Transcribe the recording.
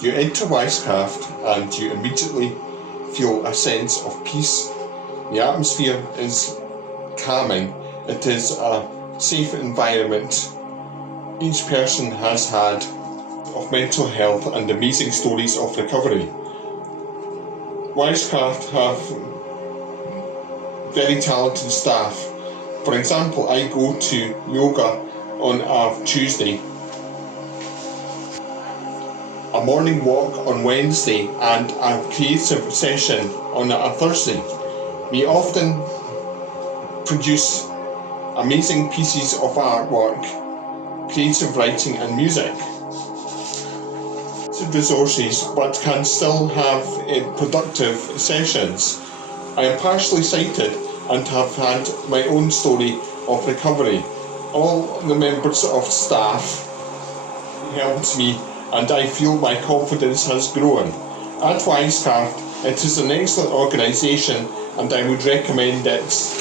You enter Wisecraft and you immediately feel a sense of peace. The atmosphere is calming. It is a safe environment. Each person has had of mental health and amazing stories of recovery. Wisecraft have very talented staff. For example, I go to yoga on a Tuesday, a morning walk on Wednesday, and a creative session on a Thursday. We often produce amazing pieces of artwork, creative writing and music. Resources, but can still have productive sessions. I am partially sighted and have had my own story of recovery. All the members of staff helped me, and I feel my confidence has grown. At Wisecraft, it is an excellent organisation and I would recommend it.